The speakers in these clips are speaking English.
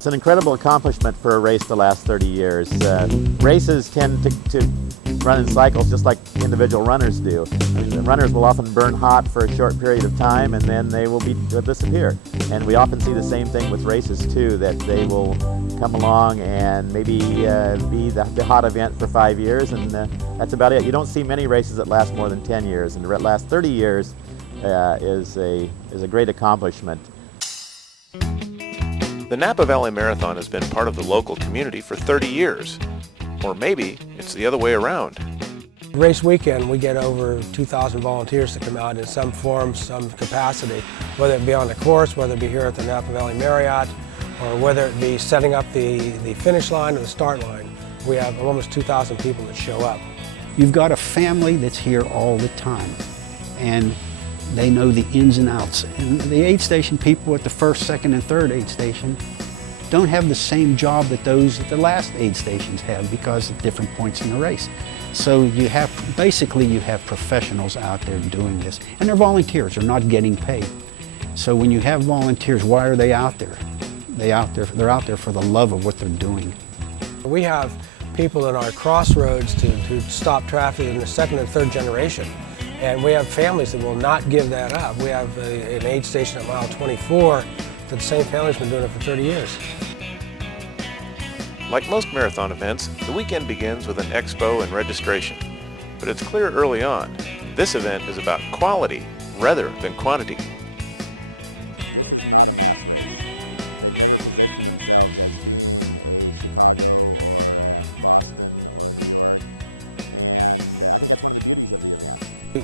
It's an incredible accomplishment for a race to last 30 years. Races tend to run in cycles just like individual runners do. I mean, the runners will often burn hot for a short period of time and then they'll disappear. And we often see the same thing with races too, that they will come along and maybe be the hot event for 5 years, and that's about it. You don't see many races that last more than 10 years, and the last 30 years is a great accomplishment. The Napa Valley Marathon has been part of the local community for 30 years. Or maybe it's the other way around. Race weekend, we get over 2,000 volunteers to come out in some form, some capacity, whether it be on the course, whether it be here at the Napa Valley Marriott, or whether it be setting up the finish line or the start line. We have almost 2,000 people that show up. You've got a family that's here all the time, and they know the ins and outs. And the aid station people at the first, second, and third aid station don't have the same job that those at the last aid stations have because of different points in the race. So you have professionals out there doing this, and they're volunteers, they're not getting paid. So when you have volunteers, why are they out there? They're out there for the love of what they're doing. We have people in our crossroads to stop traffic in the second and third generation. And we have families that will not give that up. We have an aid station at mile 24 that the same family's been doing it for 30 years. Like most marathon events, the weekend begins with an expo and registration. But it's clear early on, this event is about quality rather than quantity.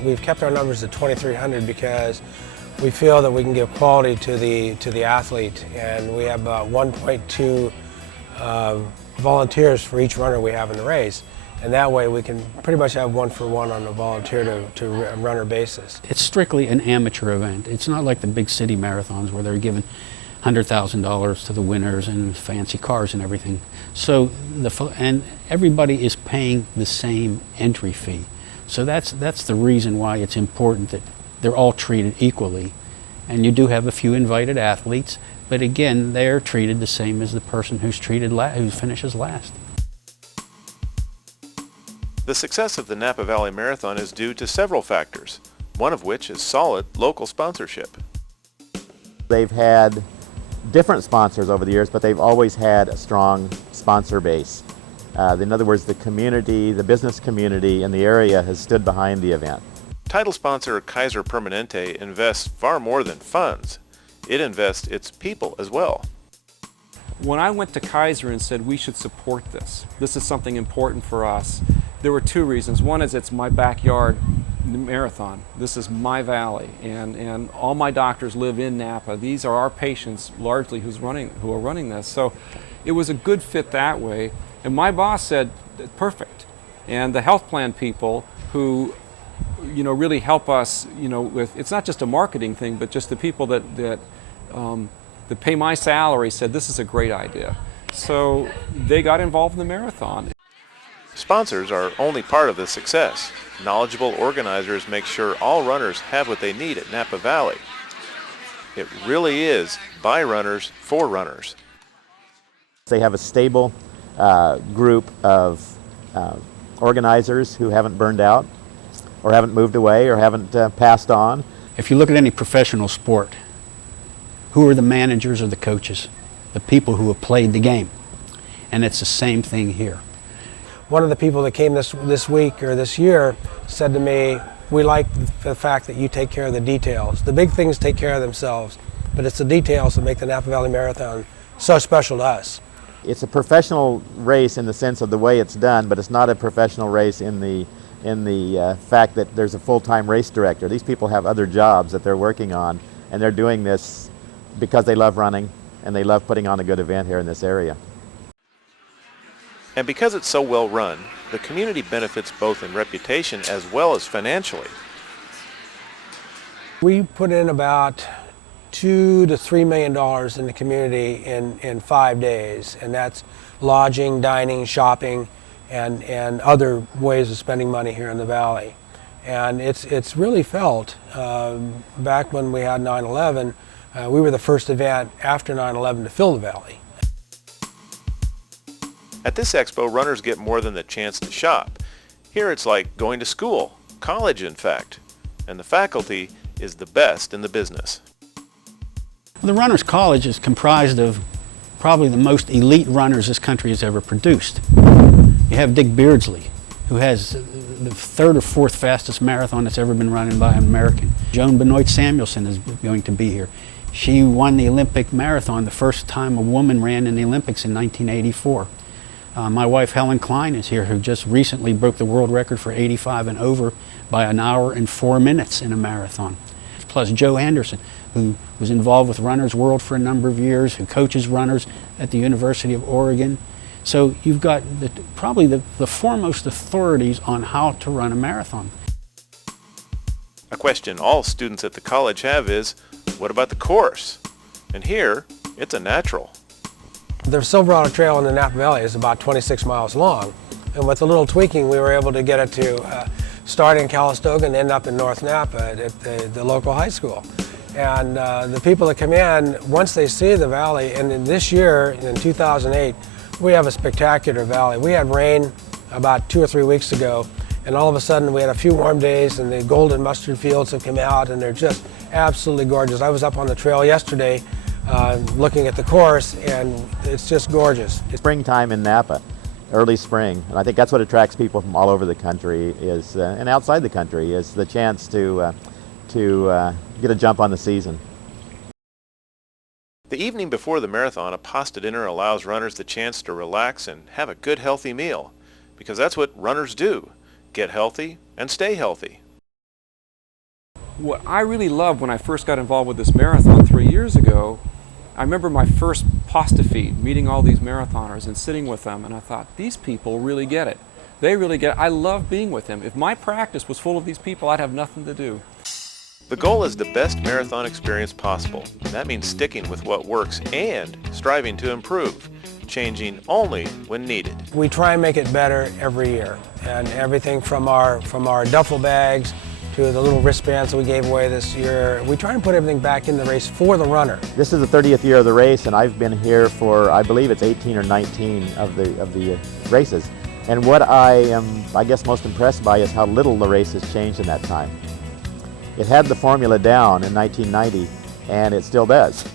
We've kept our numbers at 2,300 because we feel that we can give quality to the athlete, and we have about 1.2 volunteers for each runner we have in the race, and that way we can pretty much have 1-for-1 on a volunteer to runner basis. It's strictly an amateur event. It's not like the big city marathons where they're giving $100,000 to the winners and fancy cars and everything. So and everybody is paying the same entry fee. So that's the reason why it's important that they're all treated equally. And you do have a few invited athletes, but again, they're treated the same as the person who finishes last. The success of the Napa Valley Marathon is due to several factors, one of which is solid local sponsorship. They've had different sponsors over the years, but they've always had a strong sponsor base. In other words, the community, the business community in the area has stood behind the event. Title sponsor Kaiser Permanente invests far more than funds. It invests its people as well. When I went to Kaiser and said we should support this is something important for us, there were two reasons. One is it's my backyard marathon. This is my valley, and all my doctors live in Napa. These are our patients largely who are running this. So it was a good fit that way. And my boss said, perfect. And the health plan people who, really help us, with, it's not just a marketing thing, but just the people that pay my salary said, this is a great idea. So they got involved in the marathon. Sponsors are only part of the success. Knowledgeable organizers make sure all runners have what they need at Napa Valley. It really is by runners for runners. They have a stable group of organizers who haven't burned out or haven't moved away or haven't passed on. If you look at any professional sport, who are the managers or the coaches? The people who have played the game. And it's the same thing here. One of the people that came this week or this year said to me, we like the fact that you take care of the details. The big things take care of themselves, but it's the details that make the Napa Valley Marathon so special to us. It's a professional race in the sense of the way it's done, but it's not a professional race in the fact that there's a full-time race director. These people have other jobs that they're working on, and they're doing this because they love running and they love putting on a good event here in this area. And because it's so well run, the community benefits both in reputation as well as financially. We put in about $2 to $3 million in the community in 5 days, and that's lodging, dining, shopping, and other ways of spending money here in the valley. And it's really felt. Back when we had 9/11, we were the first event after 9/11 to fill the valley. At this expo, runners get more than the chance to shop. Here it's like going to school, college in fact, and the faculty is the best in the business. The Runners College is comprised of probably the most elite runners this country has ever produced. You have Dick Beardsley, who has the third or fourth fastest marathon that's ever been run by an American. Joan Benoit Samuelson is going to be here. She won the Olympic marathon the first time a woman ran in the Olympics in 1984. My wife Helen Klein is here, who just recently broke the world record for 85 and over by an hour and 4 minutes in a marathon. Plus Joe Anderson, who was involved with Runner's World for a number of years, who coaches runners at the University of Oregon. So you've got probably the foremost authorities on how to run a marathon. A question all students at the college have is, what about the course? And here, it's a natural. The Silverado Trail in the Napa Valley is about 26 miles long, and with a little tweaking we were able to get it to start in Calistoga and end up in North Napa at the local high school. And the people that come in, once they see the valley, and in this year, in 2008, we have a spectacular valley. We had rain about 2 or 3 weeks ago, and all of a sudden we had a few warm days and the golden mustard fields have come out and they're just absolutely gorgeous. I was up on the trail yesterday looking at the course, and it's just gorgeous. It's springtime in Napa, early spring, and I think that's what attracts people from all over the country is, and outside the country, is the chance to get a jump on the season. The evening before the marathon, a pasta dinner allows runners the chance to relax and have a good healthy meal, because that's what runners do, get healthy and stay healthy. What I really loved when I first got involved with this marathon 3 years ago, I remember my first pasta feed, meeting all these marathoners and sitting with them, and I thought, these people really get it. They really get it. I love being with them. If my practice was full of these people, I'd have nothing to do. The goal is the best marathon experience possible. That means sticking with what works and striving to improve, changing only when needed. We try and make it better every year, and everything from our duffel bags to the little wristbands that we gave away this year, we try and put everything back in the race for the runner. This is the 30th year of the race, and I've been here for, I believe it's 18 or 19 of the races. And what I am, I guess, most impressed by is how little the race has changed in that time. It had the formula down in 1990, and it still does.